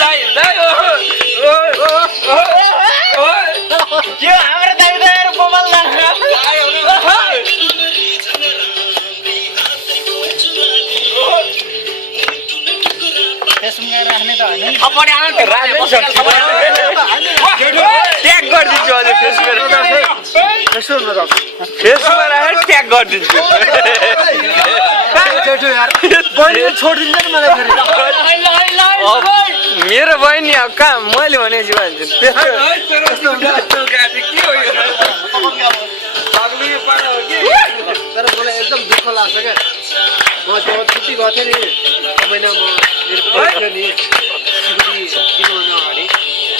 दाइ दाइ के हाम्रो दाइदाहरू मोबाइल राख्ने त होइन ट्याग गरिदिन्छु अझै फेसबुकमा राखेर ट्याग गरिदिन्छु छोडिदिन्छ नि मलाई मेरो बहिनी अब कहाँ मैले भनेपछि भन्छ तर मलाई एकदम दुःख लाग्छ क्या म जब छुट्टी गएको थिएँ नि महिना म मेरो थियो नि सिलगढी किन अगाडि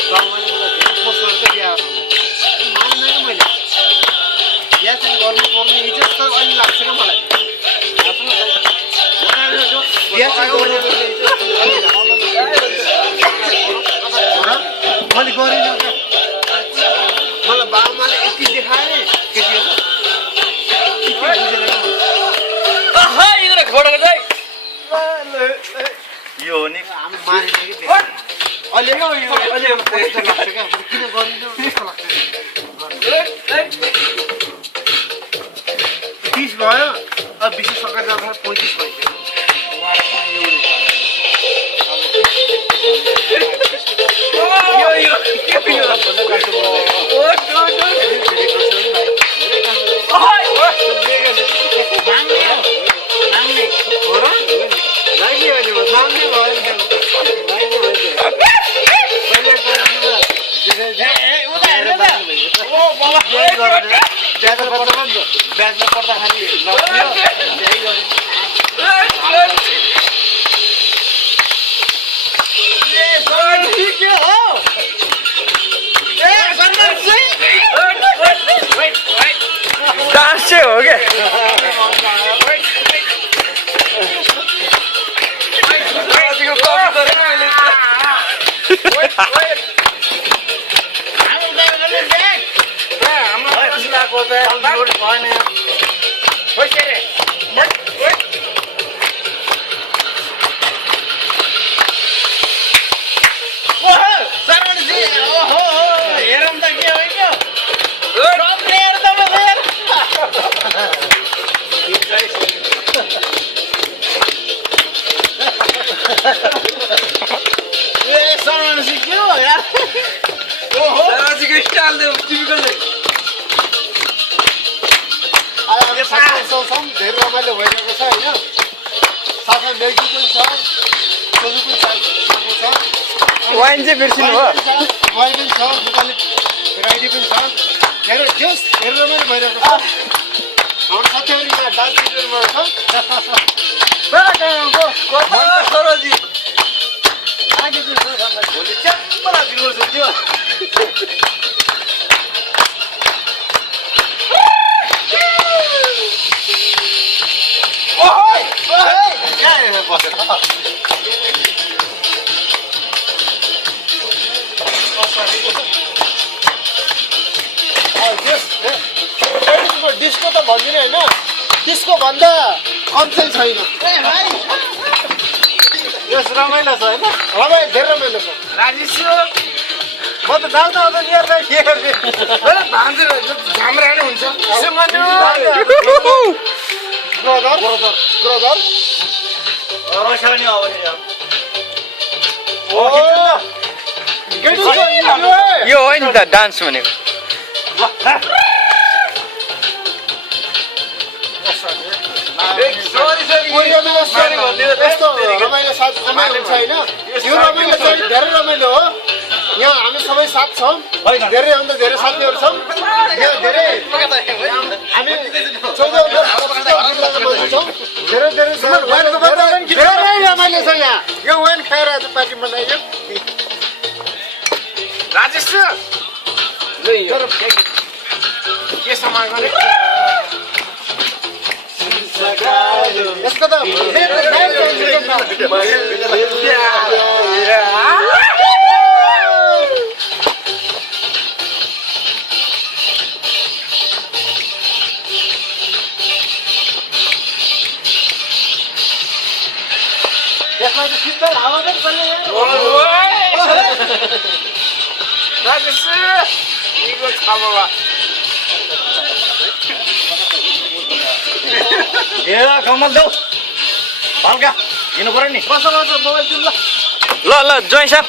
तब मैले मलाई धेरै फोर्स गरेर बिहा मान्दैन मैले बिहा चाहिँ गर्नुपर्ने इज्जत त अहिले लाग्छ क्या मलाई बिहा चाहिँ गर्नुपर्ने मैले गरिनँ क्या मलाई बाबुमाले यति देखाए नि केटीहरू यो हो नि अहिले किन गरिनँ त्यस्तो लाग्छ 30 भयो अब विशेष सकेर जाँदा 35 भइसक्यो ब्याजमा पर्दाखेरि डान्स चाहिँ हो क्या धेरै रमाइलो भइरहेको छ होइन साथमा म्यागी पनि छ सोजु पनि छ वाइन चाहिँ बिर्सिनु भयो वाइन पनि छ नेपाली भेराइटी पनि छ धेरै जस धेरै रमाइलो भइरहेको छ हाम्रो साथीहरू यहाँ डान्स सिजनमा छ सरोजी भोलि च्याम्प लाग्दिनुपर्छ त्यो डिस्को त भन्दिनँ होइन डिस्को भन्दा कम चाहिँ छैन यस रमाइलो छ होइन धेरै रमाइलो छ राजेश म त डाल्दा आउँदा नि यार के गर्ने झाम्रानु हुन्छ यो हो नि त डान्स भनेको रमाइलो साथ हुन्छ होइन यो रमाइलो चाहिँ धेरै रमाइलो हो यहाँ हामी सबै साथ छौँ धेरैभन्दा धेरै साथीहरू छौँ यहाँ धेरै हामी 14 छौँ धेरै धेरै रमाइलो छ यहाँ यो वाइन खाएर आज पार्टी मनाइयो राजेश के सामान गरे यसको त यसमा त शीतल हावा पनि चल्ने राजेश इको छ बाबा ए कमल देऊ हल्का हिँड्नु पर्यो नि बस मोबाइल दिउँ ल ल जोइ साहब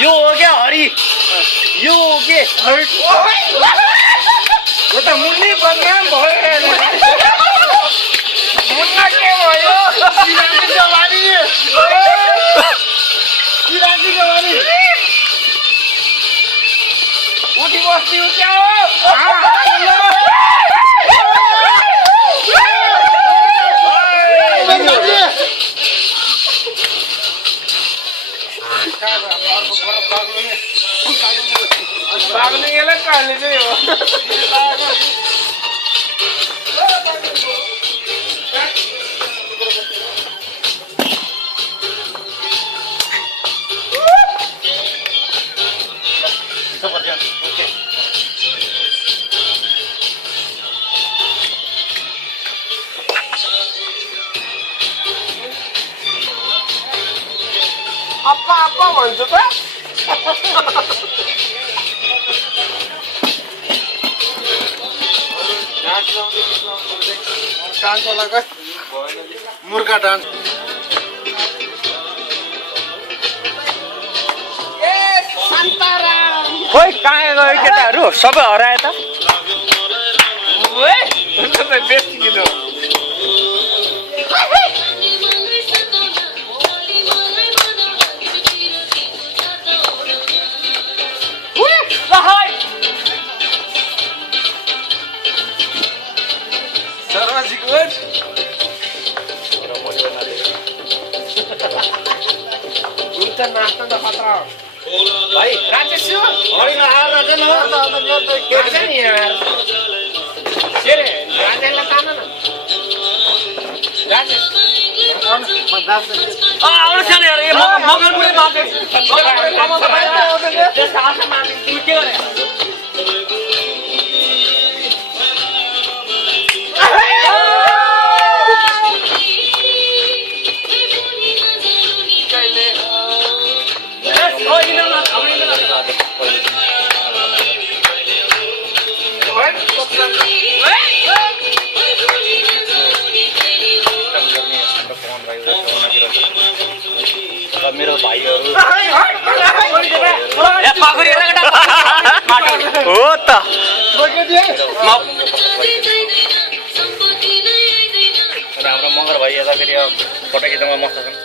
यो हो क्या हरि यो हो के यो त मुन्नी बदनाम भयो मुन्ना के भयो सिराजी जवानी सिराजी जवानी उठी बस्ती हो क्या बाग्ने गेला कहिले चाहिँ हो अप्पा अप्पा भन्छ त डान्स वाला मुर्गा डान्स खोइ कहाँ गयो केटाहरू सबै हराए त बेस्ट गीत हो नाच्न त खतरा भाइ राजेश हरिमा आएर राजा न राजा नि यार के रे राजेशलाई तान न राजेश आउनु छ नि मगर पुरै माथे त्यसको आशा माथि तिमी के गरे मेरो भाइहरू हो त हाम्रो मगर भाइ यता फेरि पटकिँदामा मस्त छन्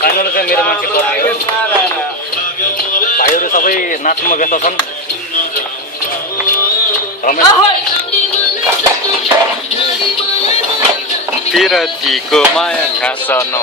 सानोले चाहिँ मेरो मान्छे पर्ने हो भाइहरू सबै नाच्नुमा व्यस्त छन् पिरतीको माया घाँस न